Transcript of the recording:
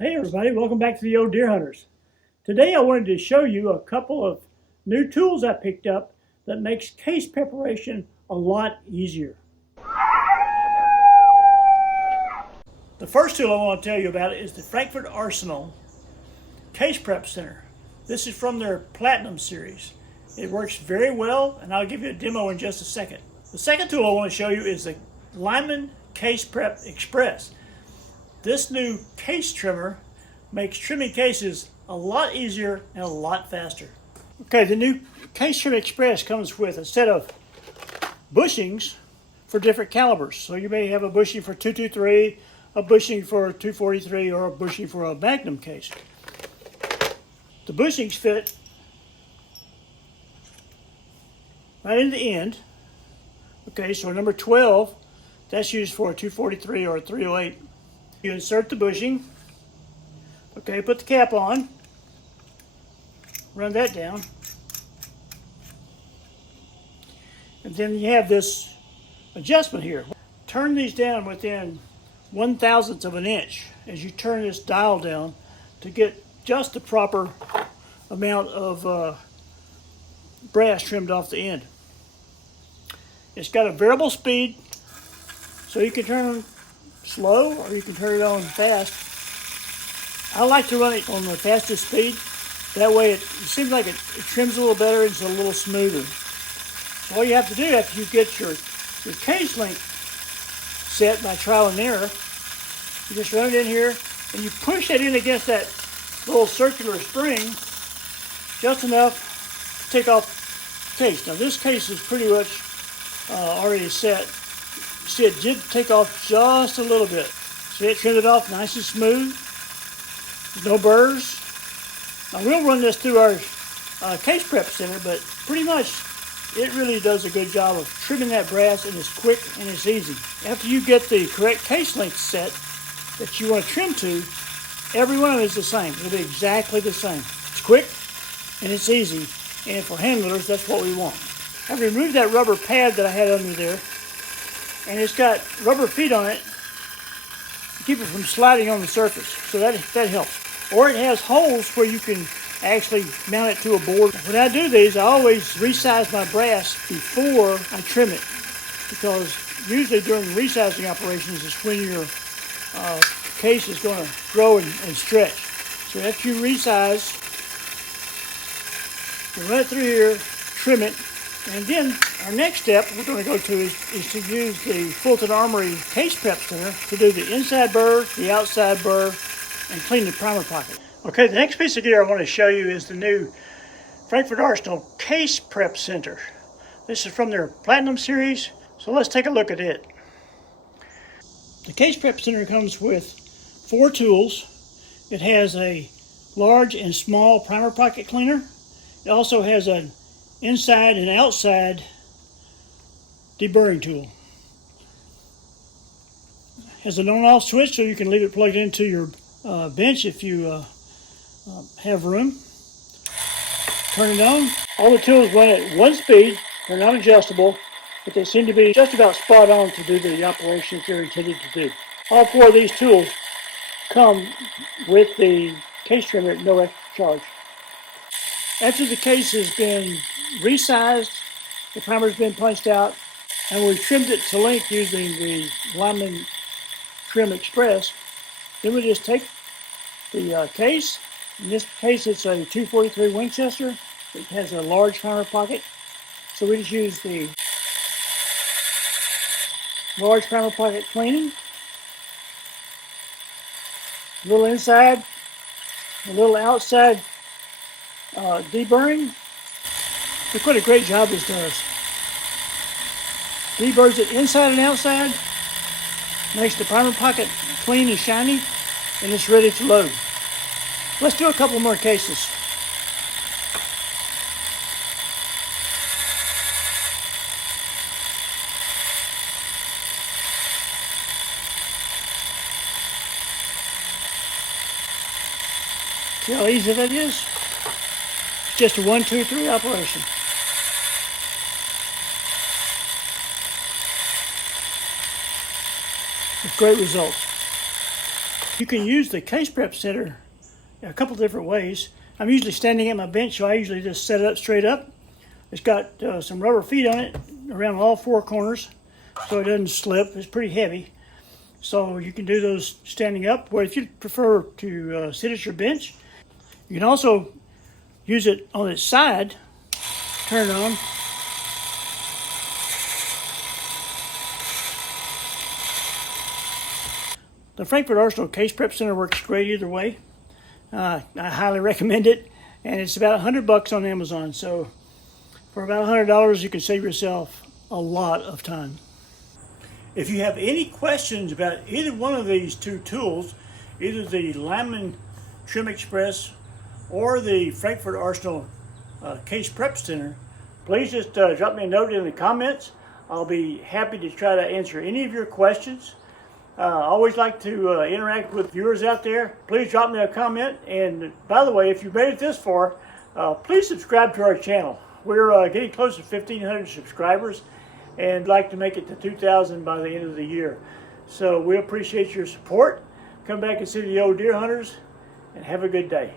Hey everybody, welcome back to the Old Deer Hunters. Today I wanted to show you a couple of new tools I picked up that makes case preparation a lot easier. The first tool I want to tell you about is the Frankford Arsenal Case Prep Center. This is from their Platinum series. It works very well, and I'll give you a demo in just a second. The second tool I want to show you is the Lyman Case Trim Xpress. This new case trimmer makes trimming cases a lot easier and a lot faster. Okay, the new Case Trim Xpress comes with a set of bushings for different calibers. So you may have a bushing for 223, a bushing for 243, or a bushing for a Magnum case. The bushings fit right in the end. Okay, so number 12, that's used for a 243 or a 308. You insert the bushing, okay, put the cap on, run that down, and then you have this adjustment here. Turn these down within 1/1000th of an inch as you turn this dial down to get just the proper amount of brass trimmed off the end. It's got a variable speed, so you can turn them slow or you can turn it on fast. I like to run it on the fastest speed. That way it seems like it trims a little better and it's a little smoother. So all you have to do after you get your case length set by trial and error, you just run it in here and you push it in against that little circular spring just enough to take off the case. Now this case is pretty much already set. See, it did take off just a little bit. See, it trimmed it off nice and smooth. No burrs. Now we'll run this through our case prep center, but pretty much it really does a good job of trimming that brass, and it's quick and it's easy. After you get the correct case length set that you want to trim to, every one of them is the same. It'll be exactly the same. It's quick and it's easy, and for hand litters, that's what we want. I've removed that rubber pad that I had under there, and it's got rubber feet on it to keep it from sliding on the surface. So that helps. Or it has holes where you can actually mount it to a board. When I do these, I always resize my brass before I trim it, because usually during resizing operations is when your case is going to grow and stretch. So after you resize, you run it through here, trim it, and then our next step we're going to go to is to use the Fulton Armory Case Prep Center to do the inside burr, the outside burr, and clean the primer pocket. Okay, the next piece of gear I want to show you is the new Frankford Arsenal Case Prep Center. This is from their Platinum series, so let's take a look at it. The Case Prep Center comes with 4 tools. It has a large and small primer pocket cleaner. It also has an inside and outside deburring tool. Has an on-off switch, so you can leave it plugged into your bench if you have room. Turn it on. All the tools run at one speed. They're not adjustable, but they seem to be just about spot on to do the operations they're intended to do. All 4 of these tools come with the case trimmer at no extra charge. After the case has been resized, the primer's been punched out, and we've trimmed it to length using the Lyman Trim Xpress, then we just take the case. In this case, it's a 243 Winchester. It has a large primer pocket, so we just use the large primer pocket cleaning, a little inside, a little outside deburring. Look what a great job this does. Deburrs it inside and outside, makes the primer pocket clean and shiny, and it's ready to load. Let's do a couple more cases. See how easy that is? It's just a 1, 2, 3 operation. with great results. You can use the case prep center a couple different ways. I'm usually standing at my bench, so I usually just set it up straight up. It's got some rubber feet on it around all four corners so it doesn't slip. It's pretty heavy. So you can do those standing up, or if you prefer to sit at your bench, you can also use it on its side, turn it on. The Frankford Arsenal Case Prep Center works great either way. I highly recommend it, and it's about $100 on Amazon. So for about $100, you can save yourself a lot of time. If you have any questions about either one of these two tools, either the Lyman Trim Xpress or the Frankford Arsenal Case Prep Center, please just drop me a note in the comments. I'll be happy to try to answer any of your questions. I always like to interact with viewers out there. Please drop me a comment. And by the way, if you made it this far, please subscribe to our channel. We're getting close to 1,500 subscribers and like to make it to 2,000 by the end of the year. So we appreciate your support. Come back and see the old deer hunters and have a good day.